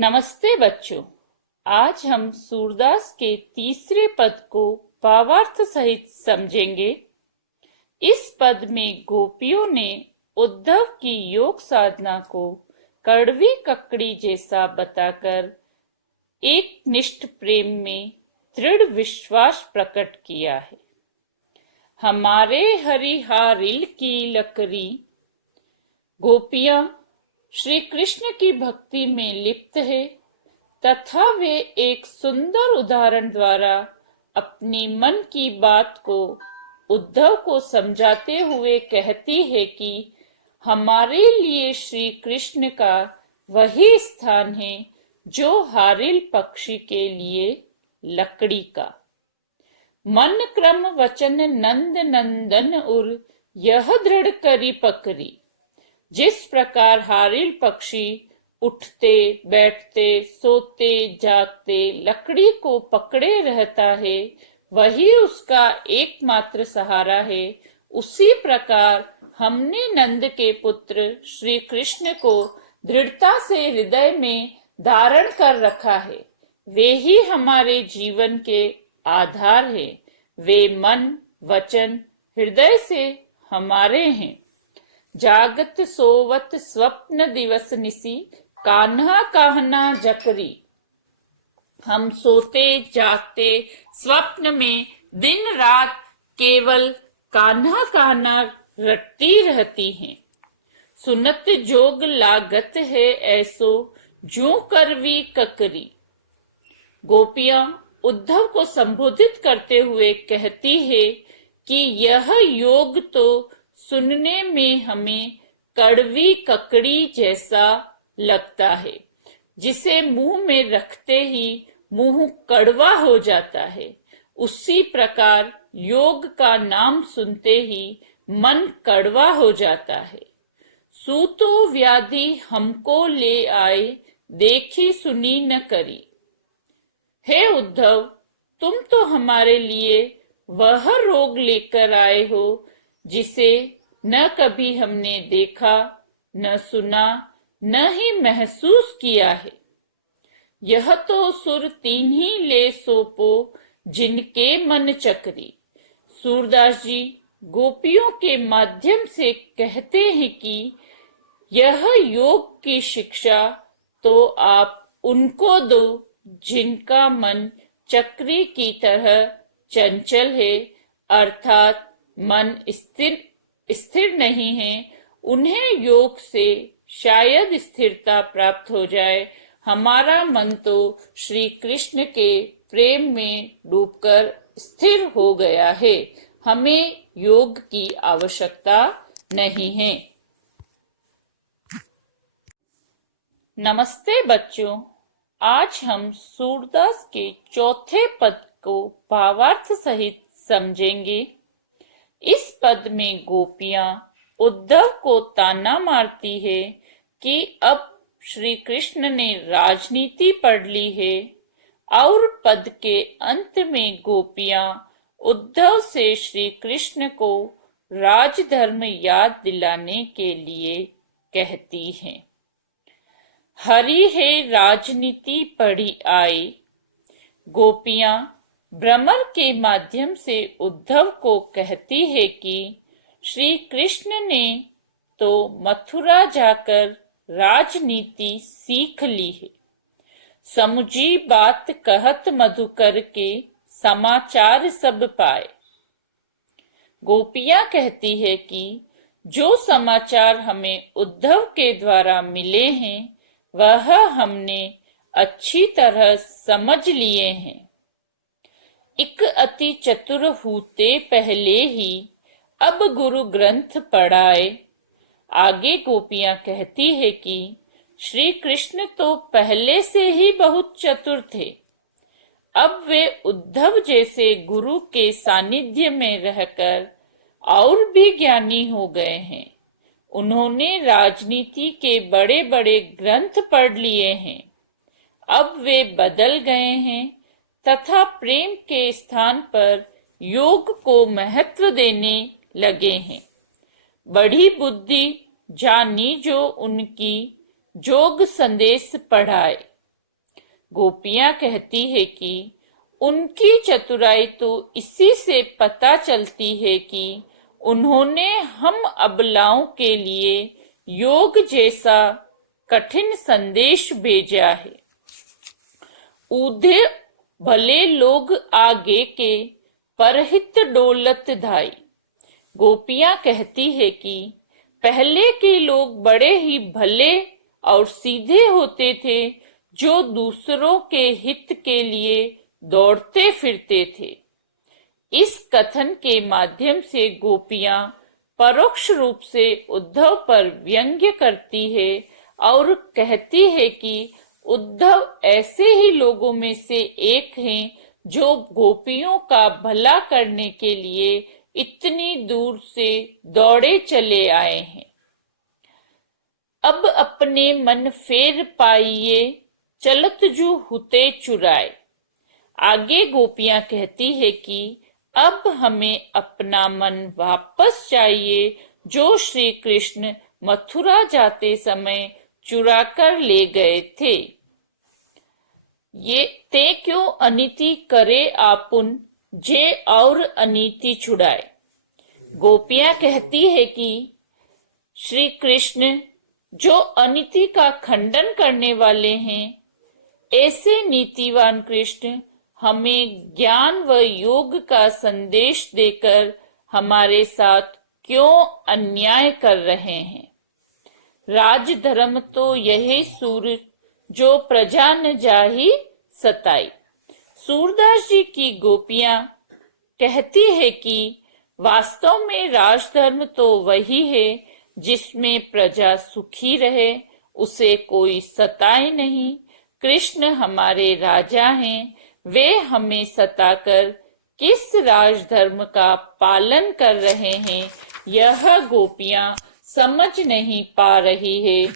नमस्ते बच्चों। आज हम सूरदास के तीसरे पद को भावार्थ सहित समझेंगे। इस पद में गोपियों ने उद्धव की योग साधना को कड़वी ककड़ी जैसा बताकर एक निष्ठ प्रेम में दृढ़ विश्वास प्रकट किया है। हमारे हरिहारिल की लकड़ी। गोपियां श्री कृष्ण की भक्ति में लिप्त है तथा वे एक सुंदर उदाहरण द्वारा अपनी मन की बात को उद्धव को समझाते हुए कहती है कि हमारे लिए श्री कृष्ण का वही स्थान है जो हारिल पक्षी के लिए लकड़ी का। मन क्रम वचन नंद नंदन उर यह दृढ़ करी पकड़ी। जिस प्रकार हारिल पक्षी उठते बैठते सोते जागते लकड़ी को पकड़े रहता है, वही उसका एकमात्र सहारा है, उसी प्रकार हमने नंद के पुत्र श्री कृष्ण को दृढ़ता से हृदय में धारण कर रखा है। वे ही हमारे जीवन के आधार है। वे मन वचन हृदय से हमारे हैं। जागत सोवत स्वप्न दिवस निसी कान्हा कहना जकरी। हम सोते जागते स्वप्न में दिन रात केवल कान्हा कहना रटती रहती हैं। सुनत जोग लागत है ऐसो जू करवी ककरी। गोपियां उद्धव को संबोधित करते हुए कहती है कि यह योग तो सुनने में हमें कड़वी ककड़ी जैसा लगता है, जिसे मुंह में रखते ही मुंह कड़वा हो जाता है। उसी प्रकार योग का नाम सुनते ही मन कड़वा हो जाता है। सूतो व्याधि हमको ले आए देखी सुनी न करी। हे उद्धव, तुम तो हमारे लिए वह रोग लेकर आए हो जिसे न कभी हमने देखा, न सुना, न ही महसूस किया है। यह तो सुर तीन ही ले सोपो जिनके मन चकरी। सूरदास जी गोपियों के माध्यम से कहते हैं कि यह योग की शिक्षा तो आप उनको दो जिनका मन चक्री की तरह चंचल है, अर्थात मन स्थिर नहीं है। उन्हें योग से शायद स्थिरता प्राप्त हो जाए। हमारा मन तो श्री कृष्ण के प्रेम में डूबकर स्थिर हो गया है। हमें योग की आवश्यकता नहीं है। नमस्ते बच्चों। आज हम सूरदास के चौथे पद को भावार्थ सहित समझेंगे। इस पद में गोपियां उद्धव को ताना मारती है कि अब श्री कृष्ण ने राजनीति पढ़ ली है, और पद के अंत में गोपियां उद्धव से श्री कृष्ण को राजधर्म याद दिलाने के लिए कहती हैं। हरि है राजनीति पढ़ी आई। गोपियां भ्रमर के माध्यम से उद्धव को कहती है कि श्री कृष्ण ने तो मथुरा जाकर राजनीति सीख ली है। समुझी बात कहत मधुकर के समाचार सब पाए। गोपियां कहती है कि जो समाचार हमें उद्धव के द्वारा मिले हैं वह हमने अच्छी तरह समझ लिए हैं। इक अति चतुर हूते पहले ही अब गुरु ग्रंथ पढ़ाए। आगे गोपियां कहती है कि श्री कृष्ण तो पहले से ही बहुत चतुर थे। अब वे उद्धव जैसे गुरु के सानिध्य में रहकर और भी ज्ञानी हो गए हैं। उन्होंने राजनीति के बड़े बड़े ग्रंथ पढ़ लिए हैं। अब वे बदल गए हैं तथा प्रेम के स्थान पर योग को महत्व देने लगे हैं। बड़ी बुद्धि जानी जो उनकी जोग संदेश पढ़ाए। गोपियां कहती है कि उनकी चतुराई तो इसी से पता चलती है कि उन्होंने हम अबलाओं के लिए योग जैसा कठिन संदेश भेजा है। ऊधे भले लोग आगे के परहित डोलत धाई। गोपियां कहती है कि पहले के लोग बड़े ही भले और सीधे होते थे, जो दूसरों के हित के लिए दौड़ते फिरते थे। इस कथन के माध्यम से गोपियां परोक्ष रूप से उद्धव पर व्यंग्य करती है और कहती है कि उद्धव ऐसे ही लोगों में से एक हैं जो गोपियों का भला करने के लिए इतनी दूर से दौड़े चले आए हैं। अब अपने मन फेर पाइए, चलत जू हुते चुराए। आगे गोपियां कहती है कि अब हमें अपना मन वापस चाहिए, जो श्री कृष्ण मथुरा जाते समय चुरा कर ले गए थे। ये ते क्यों अनिति करे आपुन, जे और अनिति छुड़ाए। गोपियां कहती है कि श्री कृष्ण जो अनिति का खंडन करने वाले हैं, ऐसे नीतिवान कृष्ण हमें ज्ञान व योग का संदेश देकर हमारे साथ क्यों अन्याय कर रहे हैं। राजधर्म तो यही सूर जो प्रजा न जाही सताई। सूरदास जी की गोपियां कहती है कि वास्तव में राजधर्म तो वही है जिसमें प्रजा सुखी रहे, उसे कोई सताए नहीं। कृष्ण हमारे राजा हैं, वे हमें सताकर किस राजधर्म का पालन कर रहे हैं, यह गोपियां समझ नहीं पा रही है।